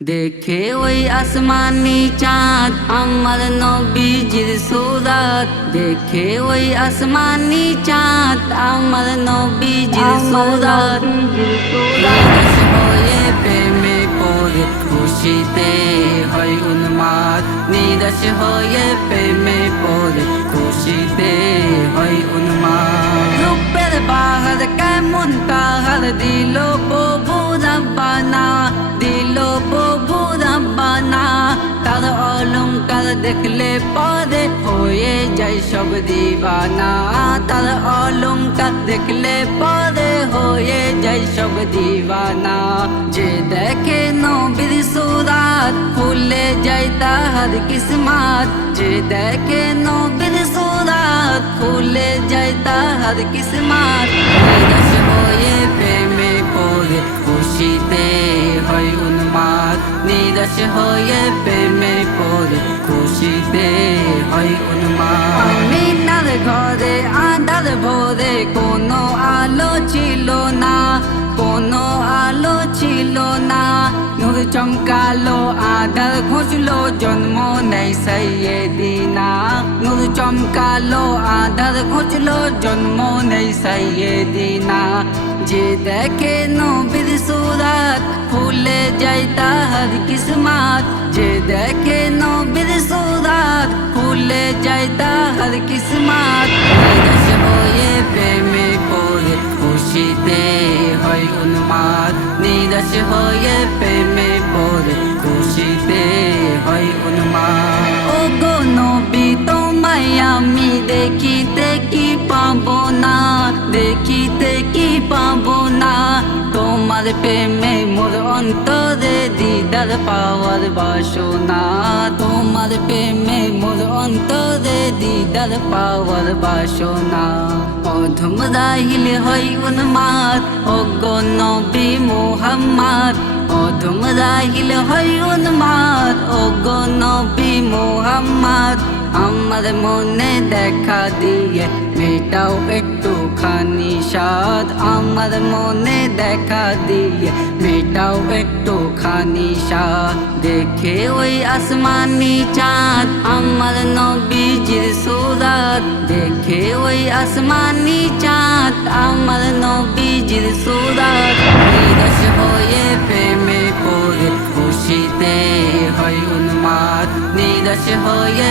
দেখে ওই আসমানি চাঁদ আমার নবীজির সুরাত। দেখে ওই আসমানি চাঁদ আমার নবীজির সুরাত। নিরাশ হয়ে প্রেমে পড়ে খুশিতে হয় উন্মাদ। নিরাশ হয়ে প্রেমে পড়ে খুশিতে হয় উন্মাদ। রূপের বাহার কেমন তাহার দিল প্রভু রব্বানা, দিল প্রভু রব্বানা। তার অলংকার দেখলে পরে হয়ে যায় সব দিবানা। তার অলংকার দেখলে পরে হয়ে যায় সব দিবানা। যে দেখে নবীর সুরাত খুলে যায় তাহার কিসমত। যে দেখে নবীর সুরাত খুলে যায় তাহার কিসমত। নিরাশ হয়ে প্রেমে পড়ে খুশিতে হয় উন্মাদ। নিরাশ হয়ে প্রেমে পড়ে খুশিতে হয় উন্মাদ। আমিনার ঘরে আঁধার ভরে কোনো আলো ছিল না, কোনো আলো ছিল না। নূর চমকালো আঁধার ঘুচলো জন্ম নেই সাইয়েদিনা। নূর চমকালো আঁধার ঘুচলো জন্ম নেই সাইয়েদিনা। যে দেখে নবীর সুরাত খুলে যায় তাহার কিসমত। যে দেখে নবীর সুরাত খুলে যায় তাহার কিসমত। নিরাশ হয়ে প্রেমে পড়ে খুশিতে হয় উন্মাদ। নিরাশ হয়ে প্রেমে পড়ে খুশিতে হয় উন্মাদ। ও গো নবী তোমায় আমি দেখিতে কি পাবো না, দেখিতে কি পাবো না। তোমার প্রেমে মোর অন্তরে দিদার পাওয়ার বাসনা। তোমার প্রেমে মোর অন্তরে দিদার পাওয়ার বাসনা। অধম রাহিল হয় উন্মাদ ও গো নবী মুহাম্মদ। অধম রাহিল হয় উন্মাদ ও গো নবী মুহাম্মদ। আমার মনে দেখা দিয়ে মেটাও একটুখানি সাদ। আমার মনে দেখা দিয়ে মেটাও একটুখানি সাদ। দেখে ওই আসমানি চাঁদ আমার নবীজির সুরাত। দেখে ওই আসমানি চাঁদ আমার নবীজির সুরাত। নিরাশ হয়ে প্রেমে পড়ে খুশিতে হয় উন্মাদ। নিরাশ হয়ে